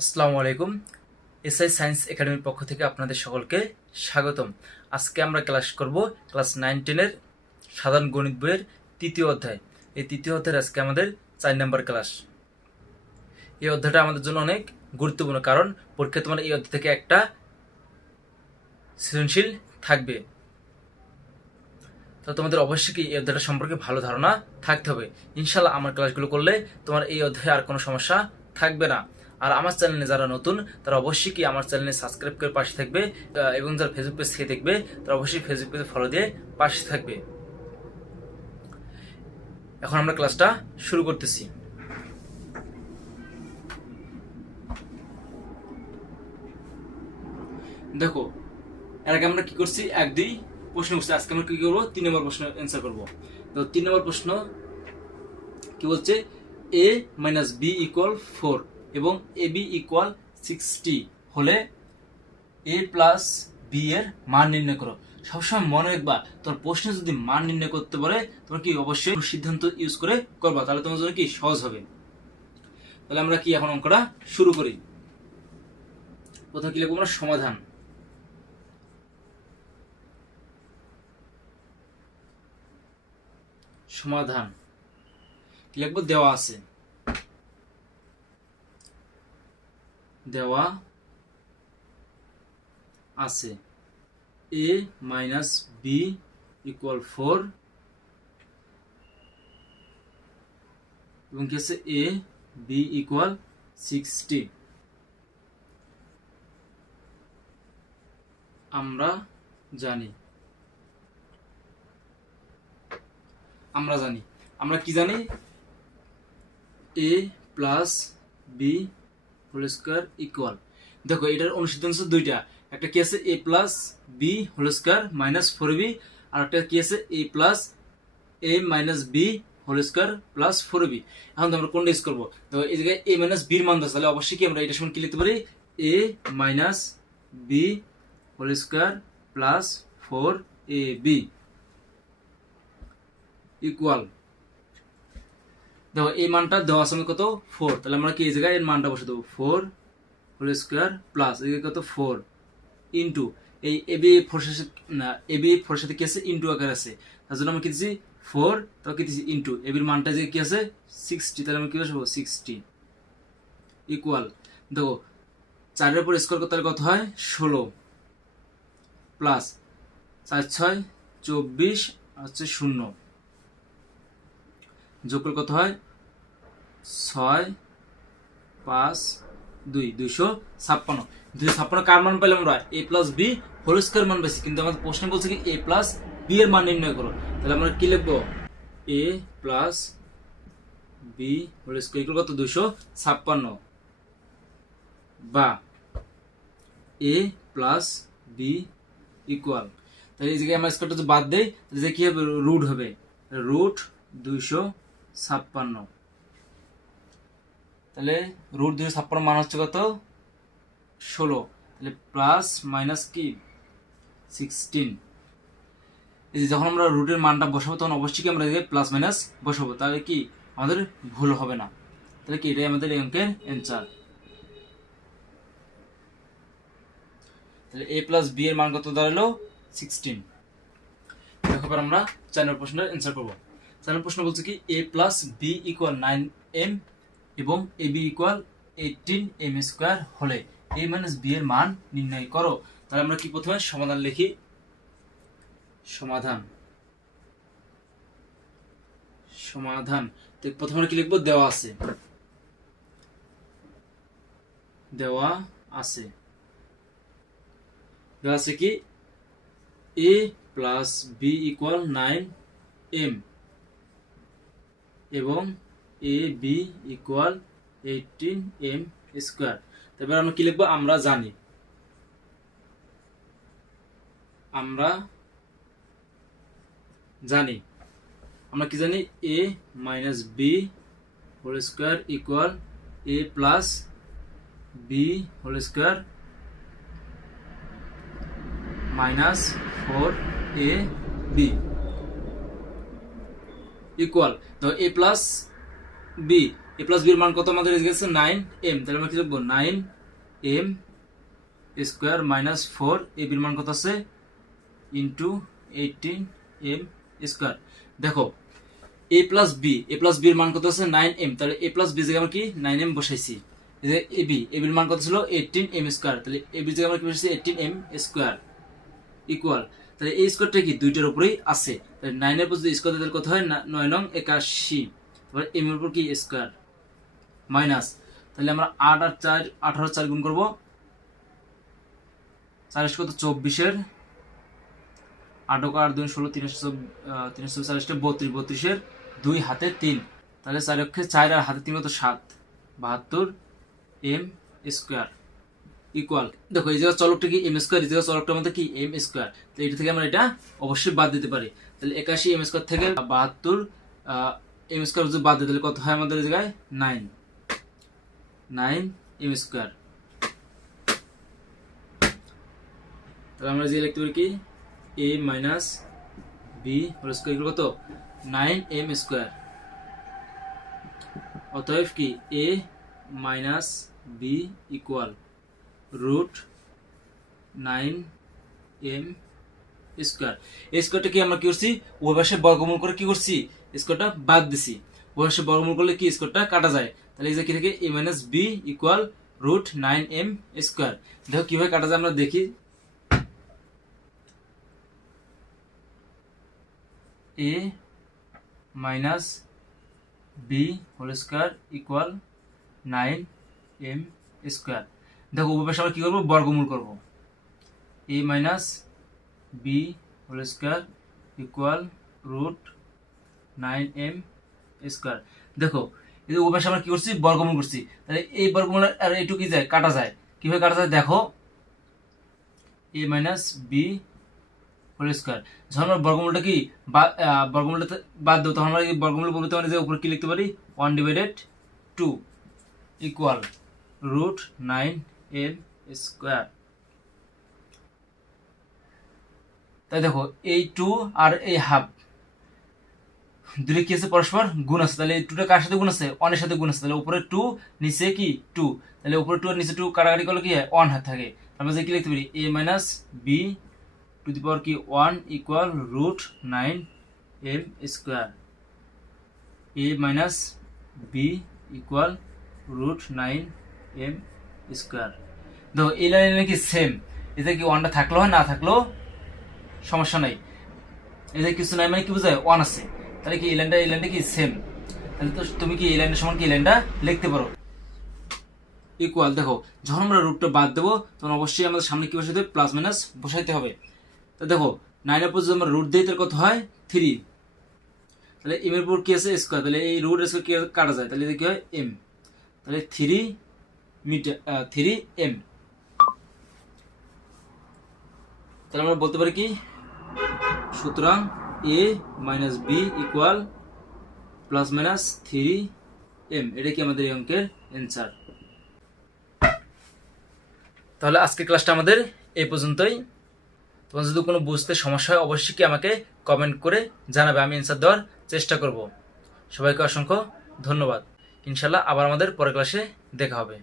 আসসালামু আলাইকুম। SI science একাডেমির পক্ষ থেকে আপনাদের সকলকে স্বাগতম। আজকে আমরা ক্লাস করব ক্লাস নাইন টেনের সাধারণ গণিত বইয়ের তৃতীয় অধ্যায়। এই তৃতীয় অধ্যায়ের আজকে আমাদের চার নম্বর ক্লাস। এই অধ্যায়টা আমাদের জন্য অনেক গুরুত্বপূর্ণ কারণ পরীক্ষা তোমার এই অধ্যায় থেকে একটা সৃজনশীল থাকবে। তো তোমাদের অবশ্যই এই অধ্যায়টা সম্পর্কে ভালো ধারণা থাকতে হবে? ইনশাল্লাহ আমার ক্লাসগুলো করলে তোমার এই অধ্যায়ে আর কোনো সমস্যা থাকবে না। আর আমার চ্যানেলে যারা নতুন, তারা অবশ্যই কি আমার চ্যানেলে সাবস্ক্রাইব করে পাশে থাকবে এবং যারা ফেসবুক পেজ থেকে দেখবে, তারা অবশ্যই ফেসবুক পেজে ফলো দিয়ে পাশে থাকবে। এখন আমরা ক্লাসটা শুরু করতেছি। দেখো, এর আগে আমরা কি করছি? এক, দুই প্রশ্ন করছি। আজকে আমরা কি করব? তিন নম্বর প্রশ্ন অ্যান্সার করব। তো তিন নম্বর প্রশ্ন কি বলছে? A minus B equal four এবং এ বি ইকুয়াল সিক্সটি হলে এ প্লাস বি এর মান নির্ণয় করো। সবসময় মনে রাখবা, তোর প্রশ্নে যদি মান নির্ণয় করতে পারে, তোমার কি অবশ্যই সিদ্ধান্ত ইউজ করে করবা, তাহলে তোমার জন্য কি সহজ হবে। তাহলে আমরা কি এখন অঙ্কটা শুরু করি? প্রথমে কি লিখব আমরা? সমাধান। সমাধান। কি লিখব? দেওয়া আছে। দেওয়া আছে। A minus B equal four এবং কি আছে? এ বি ইকুয়াল সিক্সটি আমরা জানি। আমরা জানি। আমরা কি জানি? A plus B whole square equal দেখো, এটার অনুসিদ্ধান্ত দুইটা। একটা কি আছে? A plus B whole square minus four B আর একটা কি আছে? A plus A minus B whole square plus four B এখন আমরা কোনটা ইউজ করব? তো এই জায়গায় এ মাইনাস বির মান দাস তাহলে অবশ্যই কি আমরা এটা সমান কি লিখতে পারি? A minus B whole square plus four A B equal দেখো, এই মানটা দেওয়া আছে আমাদের কত? ফোর তাহলে আমরা কি এই জায়গায় এর মানটা বসে দেবো? ফোর হোল স্কোয়ার প্লাস এই কত? ফোর ইন্টু এই এবি ফোর সাথে, না এবি ফোর সাথে কি আছে? ইন্টু আকার আছে। তার জন্য আমরা কি দিচ্ছি ফোর তো কি দিচ্ছি ইন্টু এবির মানটা যে কি আছে? সিক্সটি তাহলে আমরা কি বসবো? সিক্সটি ইকুয়াল দেখো, চারের উপর স্কোয়ার করতে কত হয়? ষোলো। প্লাস চার ছয়, চব্বিশ হচ্ছে শূন্য। যোগ করলে কত হয়? ছয়, পাঁচ, দুই, দুইশো ছাপ্পান্ন। দুইশো ছাপ্পান্ন কার মান পেলাম আমরা? A plus B whole square মান পেয়েছি কিন্তু আমাদের প্রশ্ন বলছে কি এ প্লাস বি এর মান নির্ণয় করো। তাহলে আমরা কি লিখব? A plus B whole square কত? দুইশো ছাপ্পান্ন। বা এ প্লাস বি ইকুয়াল তাহলে এই জায়গায় আমরা স্কোয়ারটা বাদ দেই, তাহলে কি হবে? রুট হবে। রুট দুইশো ছাপ্পান্ন। তাহলে রুট দুইশো ছাপ্পান্ন মান হচ্ছে কত? ষোলো। তাহলে প্লাস মাইনাস কি? সিক্সটিন এই যে যখন আমরা রুটের মানটা বসাবো, তখন অবশ্যই কি আমরা প্লাস মাইনাস বসাবো। তাহলে কি? আমাদের ভুল হবে না। তাহলে কি? এটাই আমাদের অঙ্কের অ্যান্সার তাহলে এ প্লাস বি এর মান কত দাঁড়াল? সিক্সটিন দেখো এবার আমরা নম্বর প্রশ্নের অ্যান্সার করব। নম্বর প্রশ্ন বলছে কি? A plus B equal nine M এবং A B equal eighteen M square হলে এ মাইনাস বি এর মান নির্ণয় করো। তাহলে আমরা কি প্রথমে সমাধান লিখি? সমাধান। সমাধান। তো প্রথমে কি লিখব? দেওয়া আছে। দেওয়া আছে। দেওয়া আছে কি? A plus B equal nine M এবং A B equal eighteen M square তারপর আমরা কি লিখব? আমরা জানি। আমরা জানি। আমরা কি জানি? A minus B whole square equal A plus B whole square minus four A B equal তো A plus B A plus বির মান কত আমাদের এসে গেছে? নাইন এম তাহলে আমরা কি লিখব? Nine M square minus four A বির মান কত আছে? ইন্টু এইটিন এম স্কোয়ার দেখো A plus B A plus বির মান কত আছে? নাইন এম তাহলে এ প্লাস বি জায়গায় আমরা কি? নাইন এম বসাইছি। এ বি এ বির মান কত ছিল? এইটিন এম স্কোয়ার তাহলে এ বি জায়গায় আমরা কি বসাইছি? এইটিন এম স্কোয়ার ইকুয়াল তাহলে এই স্কোয়ারটা কি? দুইটার উপরেই আছে। তাহলে নাইনের উপর যদি স্কোয়ার দিতে কত হয়? নয় নং একাশি। এম এর উপর কি স্কোয়ার মাইনাস তাহলে আমরা আট আর চার, আঠারো চার গুণ করব। চারিশ কত? চব্বিশের। আটক আর দুই ষোলো তিনশো তিনশো চালিশটা বত্রিশ, বত্রিশের দুই হাতে তিন। তাহলে চার অক্ষে চার আর হাতে তিন কত? সাত। বাহাত্তর এম স্কোয়ার ইকুয়াল দেখো, এই জায়গায় চলকটা কি এম স্কোয়ার এই জায়গায় চলকটার মধ্যে কি এম স্কোয়ার তো এটা থেকে আমরা এটা অবশ্যই বাদ দিতে পারি। তাহলে একাশি এম স্কোয়ার থেকে বাহাত্তর এম স্কোয়ার যদি বাদ দিই, তাহলে কত হয় আমাদের জায়গায়? নাইন। Nine M square. তাহলে আমরা যে লিখতে পারি কি? A minus B whole square কত? Nine M square. অতএব কি? A minus B equal root nine M square. এই স্কোয়ারটা কি আমরা কি করছি? ওই পাশে বর্গমূল করে কি করছি? স্কোয়ারটা বাদ দিছি। পাশে বর্গমূল করলে কি স্কোয়ারটা কাটা যায়? তাহলে এই যে কি থেকে? A minus B equal root nine M square দেখো কীভাবে কাটা যায় আমরা দেখি। A minus B whole square equal nine M square দেখো উভয় পাশে আমরা কী করব? বর্গমূল করব। A minus B whole square equal root nine M square. দেখো, এই যে উভয় আমরা কী করছি? বর্গমূল করছি। তাহলে এই বর্গমূল আর এইটুকু কি যায়? কাটা যায়। কীভাবে কাটা যায়? দেখো, A minus B whole square. যখন আমরা বর্গমূলটা কি বর্গমূলটা বাদ দেবো, তখন আমরা এই বর্গমূল বলতে মানে যে উপরে কি লিখতে পারি? One divided two equal root nine M square. তাই দেখো, এই টু আর এই হাফ দুটো কি আছে পরস্পর? গুণ আছে। তাহলে টুটা কার সাথে গুণ আছে? ওয়ানের সাথে গুণ আছে। তাহলে উপরে টু নিচে কি? টু তাহলে উপরে টু আর নিচে টু কাটাকাটি করলে কি হয়? ওয়ান হাত থাকে। আমরা যে কি লিখতে পারি? A minus B to the power কি? One equal root nine M square A minus B equal root nine M square দেখো, এই লাইনে নাকি সেম এতে কি ওয়ানটা থাকলেও হয় না থাকলেও সমস্যা নাই। এতে কিছু নাই মানে কি বোঝায়? ওয়ান আছে। তাহলে কি এই লাইনটা কি সেম তাহলে তো তুমি কি এই সমান কি এই লিখতে পারো? ইকুয়াল দেখো, যখন আমরা রুটটা বাদ দেবো, তখন অবশ্যই আমাদের সামনে কি বসাইতে হবে? প্লাস মাইনাস বসাইতে হবে। তো দেখো নাইনের পর যদি আমরা রুট দিই, তাহলে কত হয়? থ্রি তাহলে এম এর পর কি আছে? স্কোয়ার তাহলে এই রুট স্কোয়ার কি কাটা যায়? তাহলে কি হয়? এম তাহলে থ্রি মিটার থ্রি এম তাহলে আমরা বলতে পারি কি? সুতরাং A minus B equal plus minus three M এটা কি আমাদের এই অঙ্কের অ্যান্সার তাহলে আজকের ক্লাসটা আমাদের এই পর্যন্তই। তোমার যদি কোনো বুঝতে সমস্যা হয়, অবশ্যই কি আমাকে কমেন্ট করে জানাবে, আমি অ্যান্সার দেওয়ার চেষ্টা করব। সবাইকে অসংখ্য ধন্যবাদ। ইনশাল্লাহ আবার আমাদের পরের ক্লাসে দেখা হবে।